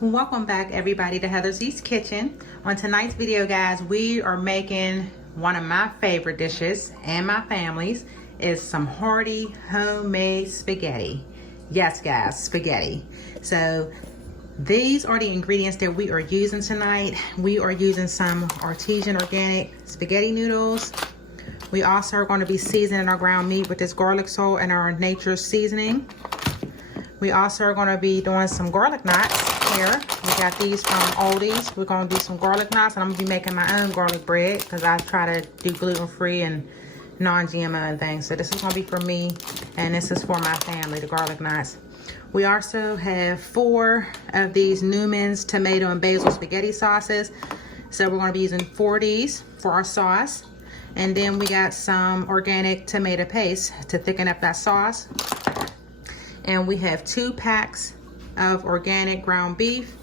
Welcome back everybody to Heather's East Kitchen. On tonight's video, guys, we are making one of my favorite dishes and my family's is some hearty homemade spaghetti. Yes guys, spaghetti. So these are the ingredients that we are using tonight. We are using some artesian organic spaghetti noodles. We also are going to be seasoning our ground meat with this garlic salt and our nature's seasoning. We also are going to be doing some garlic knots here. We got these from Aldi's. We're going to do some garlic knots, and I'm going to be making my own garlic bread because I try to do gluten-free and non-GMO and things. So this is going to be for me, and this is for my family, the garlic knots. We also have 4 of these Newmans tomato and basil spaghetti sauces. So we're going to be using 4 of these for our sauce. And then we got some organic tomato paste to thicken up that sauce. And we have 2 packs of organic ground beef,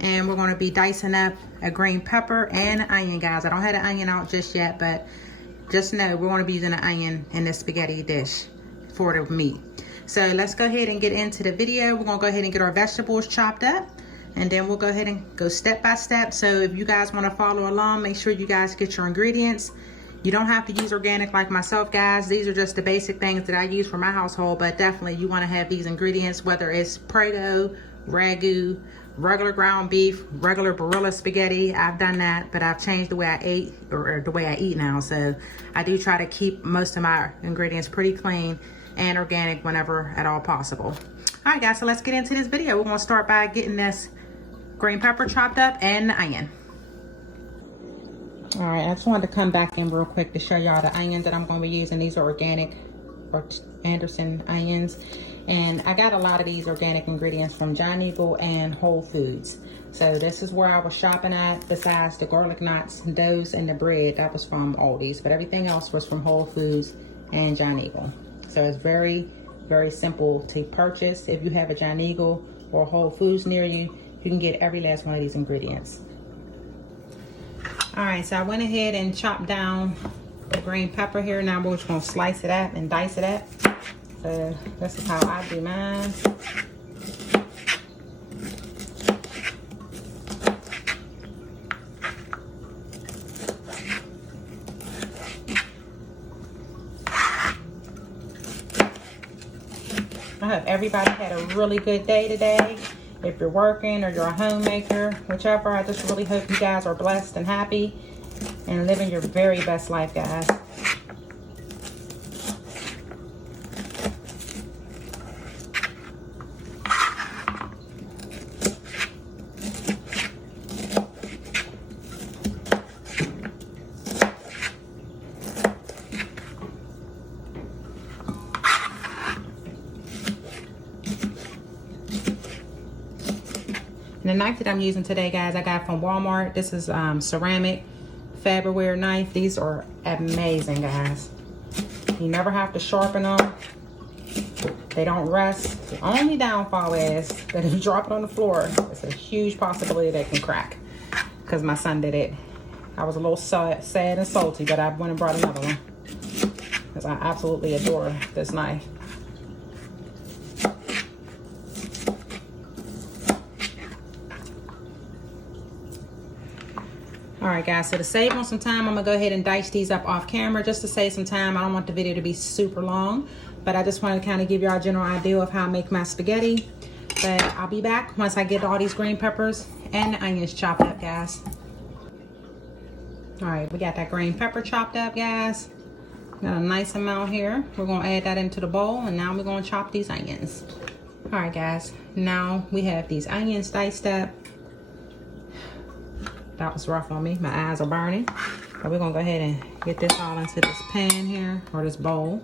and we're going to be dicing up a green pepper and an onion, guys. I don't have the onion out just yet, but just know we're going to be using an onion in this spaghetti dish for the meat. So let's go ahead and get into the video. We're going to go ahead and get our vegetables chopped up, and then we'll go ahead and go step by step. So if you guys want to follow along, make sure you guys get your ingredients. You don't have to use organic like myself, guys. These are just the basic things that I use for my household, but definitely you want to have these ingredients, whether it's Prego, Ragu, regular ground beef, regular Barilla spaghetti. I've done that, but I've changed the way I ate, or the way I eat now. So I do try to keep most of my ingredients pretty clean and organic whenever at all possible. All right, guys, so let's get into this video. We're going to start by getting this green pepper chopped up and the onion. All right, I just wanted to come back in real quick to show y'all the onions that I'm going to be using. These are organic or Anderson onions, and I got a lot of these organic ingredients from John Eagle and Whole Foods. So this is where I was shopping at, besides the garlic knots, those, and the bread. That was from Aldi's, but everything else was from Whole Foods and John Eagle. So it's very, very simple to purchase. If you have a John Eagle or Whole Foods near you, you can get every last one of these ingredients. All right, so I went ahead and chopped down the green pepper here. Now we're just gonna slice it up and dice it up. So this is how I do mine. I hope everybody had a really good day today. If you're working or you're a homemaker, whichever, I just really hope you guys are blessed and happy and living your very best life, guys. And the knife that I'm using today, guys, I got from Walmart. This is ceramic Faberware knife. These are amazing, guys. You never have to sharpen them. They don't rust. The only downfall is that if you drop it on the floor, it's a huge possibility they can crack. Because my son did it. I was a little sad and salty, but I went and brought another one. Because I absolutely adore this knife. All right, guys, so to save on some time, I'm gonna go ahead and dice these up off camera just to save some time. I don't want the video to be super long, but I just wanted to kind of give y'all a general idea of how I make my spaghetti. But I'll be back once I get all these green peppers and the onions chopped up, guys. All right, we got that green pepper chopped up, guys. Got a nice amount here. We're gonna add that into the bowl, and now we're gonna chop these onions. All right, guys, now we have these onions diced up. That was rough on me. My eyes are burning. But we're gonna go ahead and get this all into this pan here, or this bowl.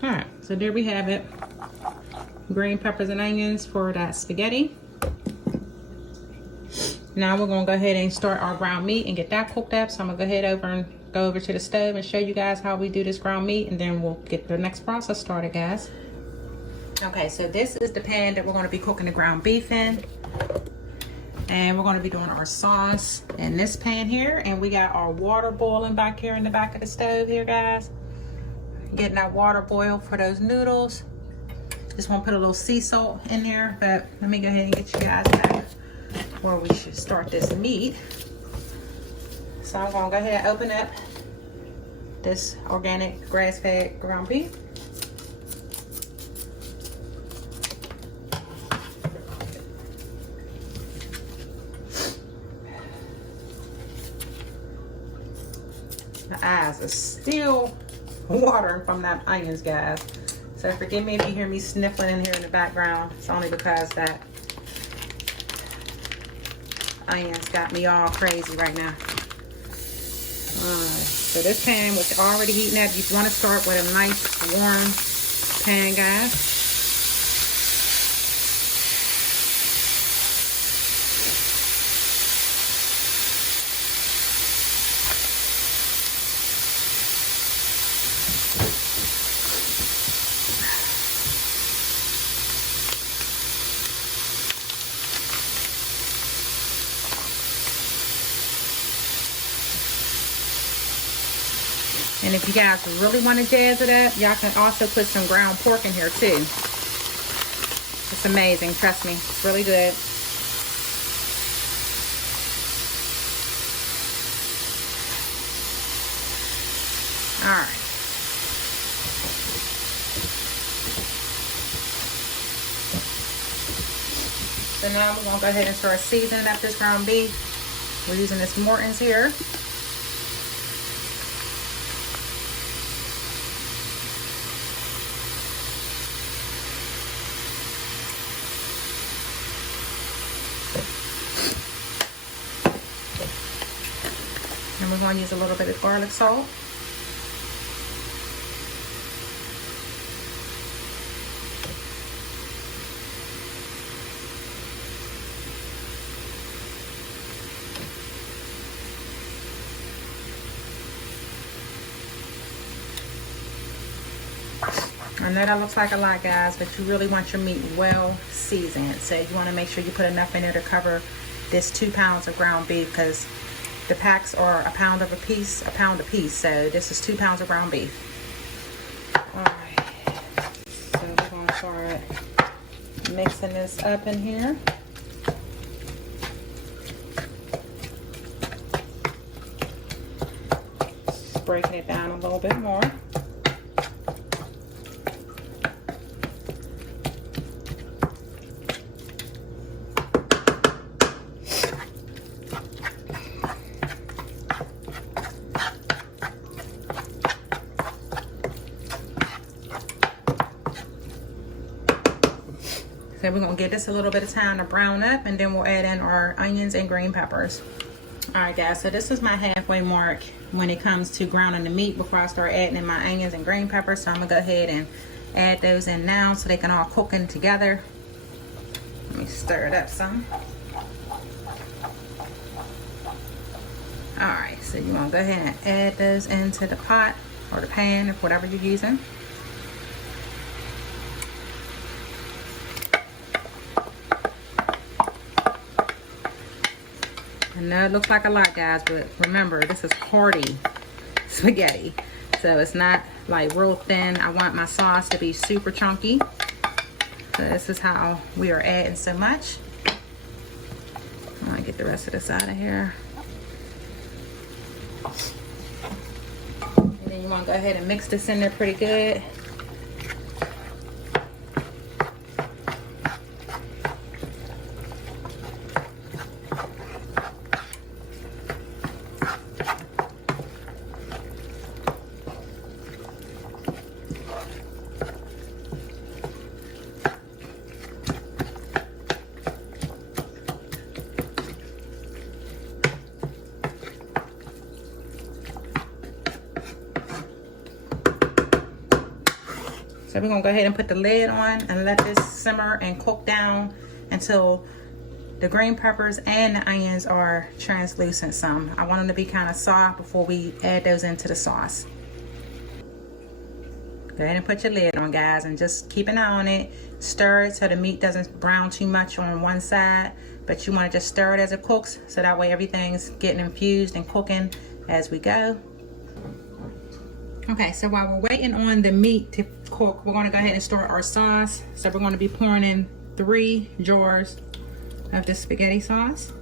All right, so there we have it. Green peppers and onions for that spaghetti. Now we're gonna go ahead and start our ground meat and get that cooked up. So I'm gonna go over to the stove and show you guys how we do this ground meat, and then we'll get the next process started, guys. Okay, so this is the pan that we're going to be cooking the ground beef in. And we're going to be doing our sauce in this pan here. And we got our water boiling back here in the back of the stove here, guys. Getting that water boil for those noodles. Just want to put a little sea salt in there. But let me go ahead and get you guys back where we should start this meat. So I'm going to go ahead and open up this organic grass-fed ground beef. My eyes are still watering from that onions, guys. So forgive me if you hear me sniffling in here in the background. It's only because that onions got me all crazy right now. Alright, so this pan was already heating up. You want to start with a nice warm pan, guys. And if you guys really want to jazz it up, y'all can also put some ground pork in here too. It's amazing, trust me. It's really good. Alright. So now we're going to go ahead and start seasoning up this ground beef. We're using this Morton's here. And we're going to use a little bit of garlic salt. I know that looks like a lot, guys, but you really want your meat well seasoned. So you want to make sure you put enough in there to cover this 2 pounds of ground beef, because the packs are a pound a piece. So this is 2 pounds of ground beef. Alright. So we're going to start mixing this up in here. Just breaking it down a little bit more. So we're going to give this a little bit of time to brown up, and then we'll add in our onions and green peppers. Alright guys, so this is my halfway mark when it comes to browning the meat before I start adding in my onions and green peppers. So I'm going to go ahead and add those in now so they can all cook in together. Let me stir it up some. Alright, so you want to go ahead and add those into the pot or the pan or whatever you're using. I know it looks like a lot, guys, but remember, this is hearty spaghetti. So it's not like real thin. I want my sauce to be super chunky. So this is how we are adding so much. I'm gonna get the rest of this out of here. And then you want to go ahead and mix this in there pretty good. So we're gonna go ahead and put the lid on and let this simmer and cook down until the green peppers and the onions are translucent some. I want them to be kind of soft before we add those into the sauce. Go ahead and put your lid on, guys, and just keep an eye on it. Stir it so the meat doesn't brown too much on one side, but you want to just stir it as it cooks, so that way everything's getting infused and cooking as we go. Okay, so while we're waiting on the meat to cook, we're going to go ahead and start our sauce. So we're going to be pouring in 3 jars of the spaghetti sauce.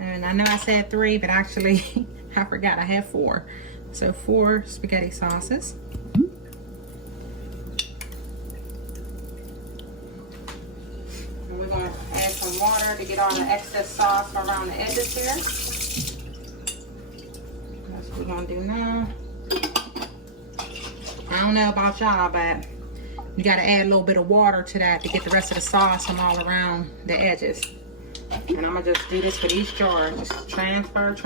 And I know I said 3, but actually I forgot I have 4. So 4 spaghetti sauces. And we're going to add some water to get all the excess sauce around the edges here. That's what we're going to do now. I don't know about y'all, but you got to add a little bit of water to that to get the rest of the sauce from all around the edges. And I'm going to just do this with each jar. Just transfer, and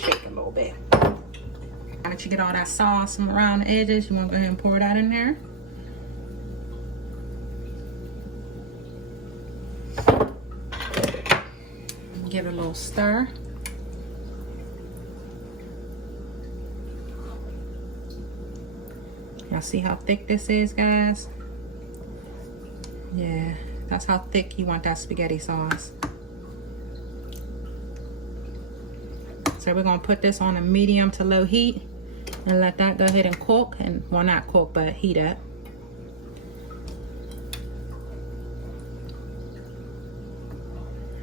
shake a little bit. Now that you get all that sauce from around the edges, you want to go ahead and pour that in there. Give it a little stir. Y'all see how thick this is, guys? Yeah, that's how thick you want that spaghetti sauce. So we're going to put this on a medium to low heat and let that go ahead and cook. And, well, not cook, but heat up.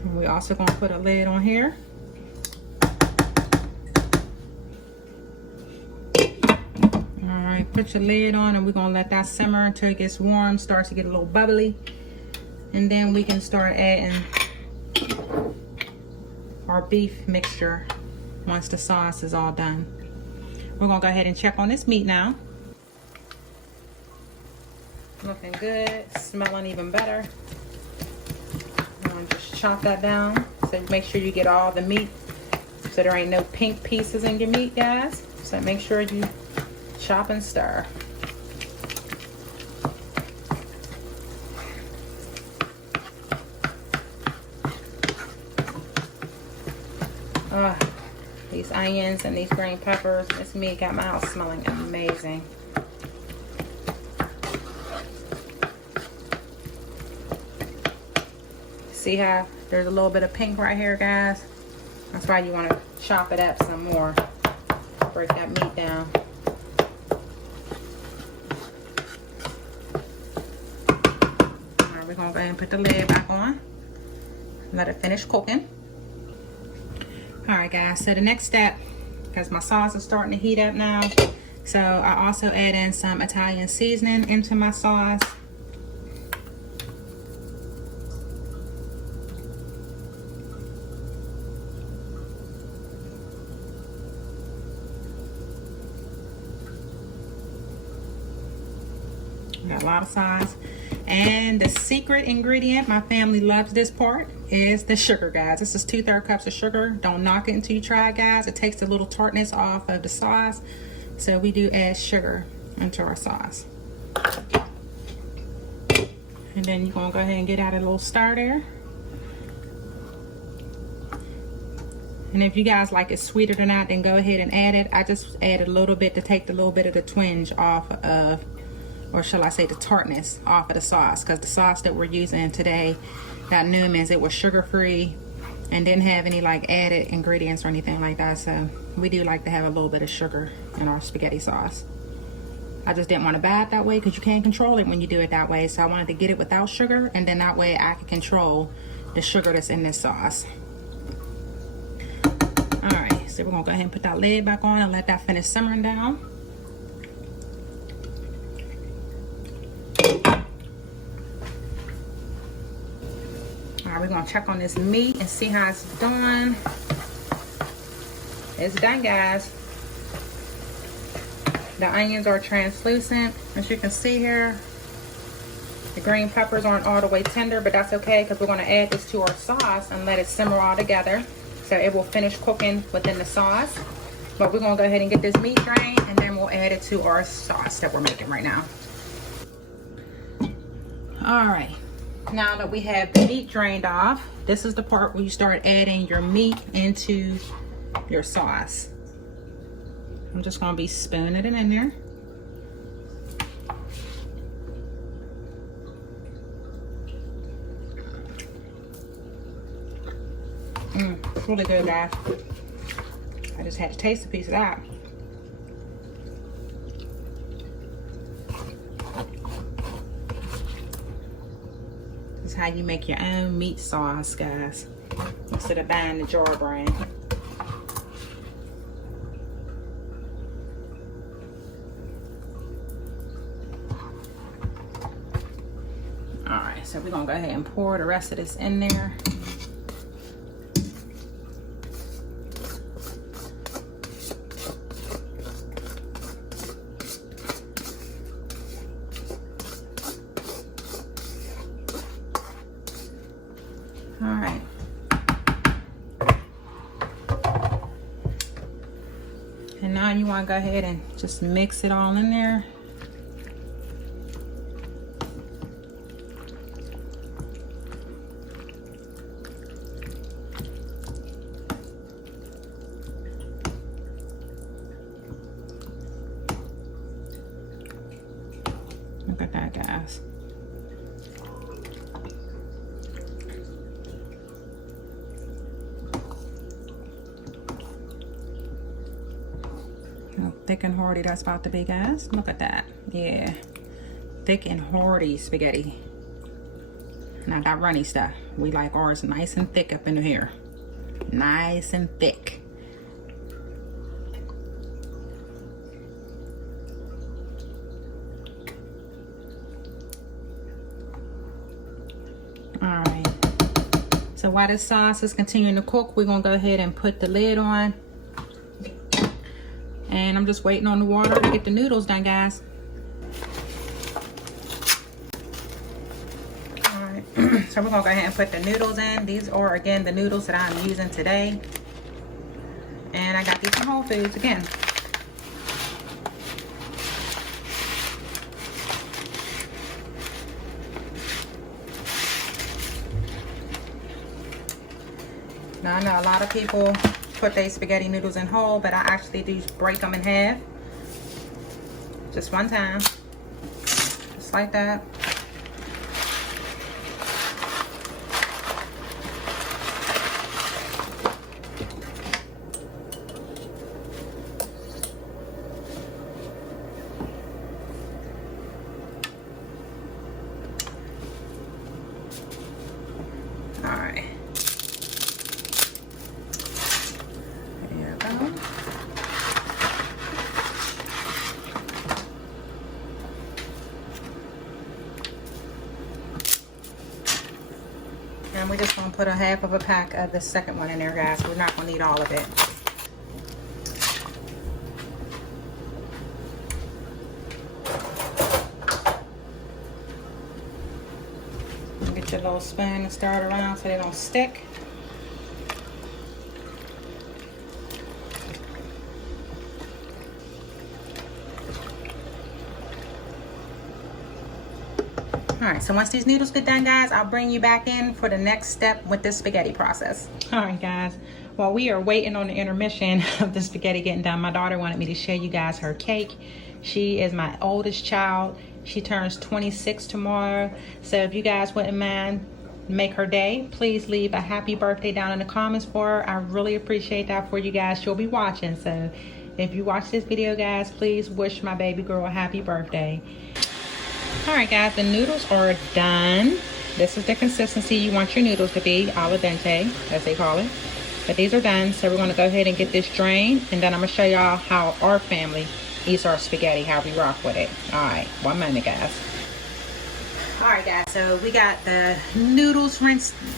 And we're also going to put a lid on here. Alright, put your lid on and we're going to let that simmer until it gets warm, starts to get a little bubbly. And then we can start adding our beef mixture once the sauce is all done. We're going to go ahead and check on this meat now. Looking good, smelling even better. I'm going to just chop that down. So make sure you get all the meat so there ain't no pink pieces in your meat, guys. So make sure you chop and stir. These onions and these green peppers, this meat got my house smelling amazing. See how there's a little bit of pink right here, guys? That's why you want to chop it up some more. Break that meat down. Alright, we're going to go ahead and put the lid back on. Let it finish cooking. Alright guys, so the next step, because my sauce is starting to heat up now, so I also add in some Italian seasoning into my sauce. Got a lot of sauce. And the secret ingredient, my family loves this part, is the sugar, guys. This is 2/3 cups of sugar. Don't knock it until you try it, guys. It takes the little tartness off of the sauce. So we do add sugar into our sauce. And then you're gonna go ahead and get out a little stir there. And if you guys like it sweeter than that, then go ahead and add it. I just add a little bit to take the little bit of the twinge off of, or shall I say the tartness off of the sauce, because the sauce that we're using today, that Newmans, it was sugar-free and didn't have any like added ingredients or anything like that. So we do like to have a little bit of sugar in our spaghetti sauce. I just didn't want to buy it that way because you can't control it when you do it that way. So I wanted to get it without sugar, and then that way I can control the sugar that's in this sauce. All right, so we're gonna go ahead and put that lid back on and let that finish simmering down. We're gonna check on this meat and see how it's done. It's done, guys. The onions are translucent, as you can see here. The green peppers aren't all the way tender, but that's okay because we're going to add this to our sauce and let it simmer all together. So it will finish cooking within the sauce. But we're going to go ahead and get this meat drained, and then we'll add it to our sauce that we're making right now. All right. Now that we have the meat drained off, this is the part where you start adding your meat into your sauce. I'm just going to be spooning it in there. It's really good, guys. I just had to taste a piece of that. This is how you make your own meat sauce, guys, instead of buying the jar brand. All right, so we're gonna go ahead and pour the rest of this in there. All right. And now you want to go ahead and just mix it all in there. Look at that, guys. How thick and hearty that's about to be, guys. Look at that. Yeah. Thick and hearty spaghetti. Not that runny stuff. We like ours nice and thick up in here. Nice and thick. All right. So while this sauce is continuing to cook, we're gonna go ahead and put the lid on. And I'm just waiting on the water to get the noodles done, guys. All right. So we're gonna go ahead and put the noodles in. These are, again, the noodles that I'm using today. And I got these from Whole Foods again. Now I know a lot of people put their spaghetti noodles in whole, but I actually do break them in half. Just one time. Just like that. All right. And we're just going to put a half of a pack of the second one in there, guys. We're not going to need all of it. Get your little spoon and stir it around so they don't stick. All right, so once these noodles get done, guys, I'll bring you back in for the next step with this spaghetti process. All right, guys, while we are waiting on the intermission of the spaghetti getting done, my daughter wanted me to show you guys her cake. She is my oldest child. She turns 26 tomorrow. So if you guys wouldn't mind, make her day, please leave a happy birthday down in the comments for her. I really appreciate that for you guys. She'll be watching. So if you watch this video, guys, please wish my baby girl a happy birthday. All right, guys, the noodles are done. This is the consistency you want your noodles to be, al dente, as they call it. But these are done, so we're going to go ahead and get this drained, and then I'm going to show y'all how our family eats our spaghetti, how we rock with it. All right, one minute, guys. All right, guys, so we got the noodles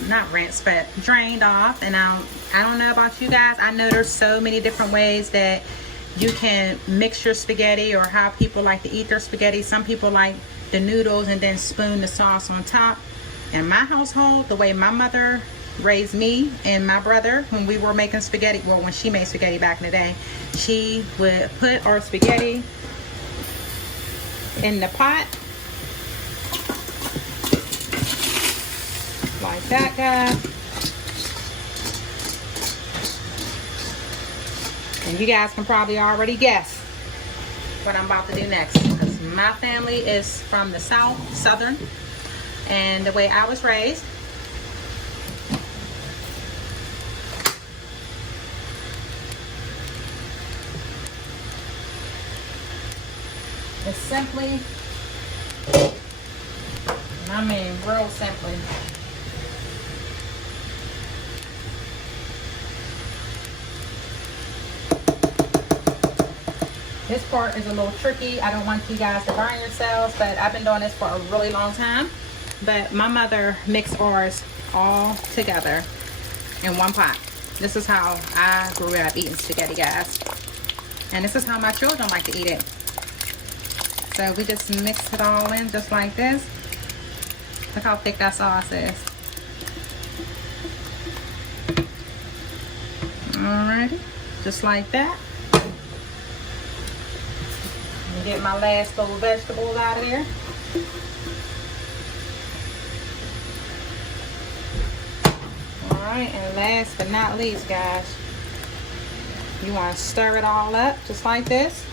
not rinsed, but drained off. And I don't know about you guys. I know there's so many different ways that You can mix your spaghetti or how people like to eat their spaghetti. Some people like the noodles and then spoon the sauce on top. In my household, the way my mother raised me and my brother when we were making spaghetti, well, when she made spaghetti back in the day, she would put our spaghetti in the pot like that, guys. And you guys can probably already guess what I'm about to do next, because my family is from the southern, and the way I was raised, it's simply, and I mean real simply, this part is a little tricky. I don't want you guys to burn yourselves, but I've been doing this for a really long time. But my mother mixed ours all together in one pot. This is how I grew up eating spaghetti, guys. And this is how my children like to eat it. So we just mix it all in just like this. Look how thick that sauce is. Alrighty, just like that. Get my last little vegetables out of there. Alright, and last but not least, guys, you want to stir it all up just like this.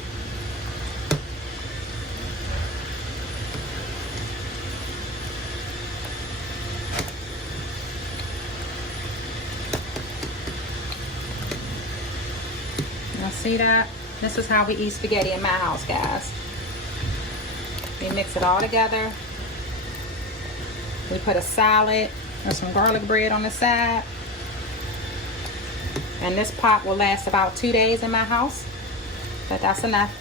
Now see that? This is how we eat spaghetti in my house, guys. We mix it all together. We put a salad and some garlic bread on the side. And this pot will last about 2 days in my house. But that's enough,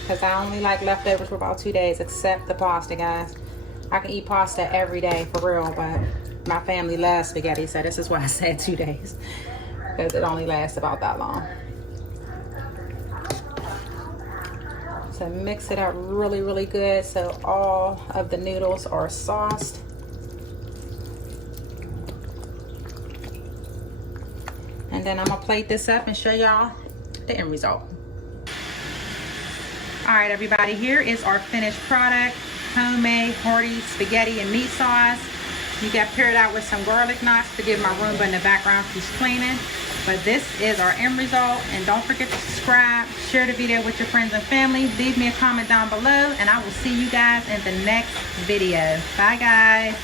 because I only like leftovers for about 2 days, except the pasta, guys. I can eat pasta every day, for real, but my family loves spaghetti, so this is why I said 2 days, because it only lasts about that long. So mix it up really, really good so all of the noodles are sauced. And then I'm gonna plate this up and show y'all the end result. All right, everybody, here is our finished product. Homemade hearty spaghetti and meat sauce. You got paired out with some garlic knots to give my Roomba in the background she's cleaning. But this is our end result, and don't forget to subscribe, share the video with your friends and family, leave me a comment down below, and I will see you guys in the next video. Bye, guys.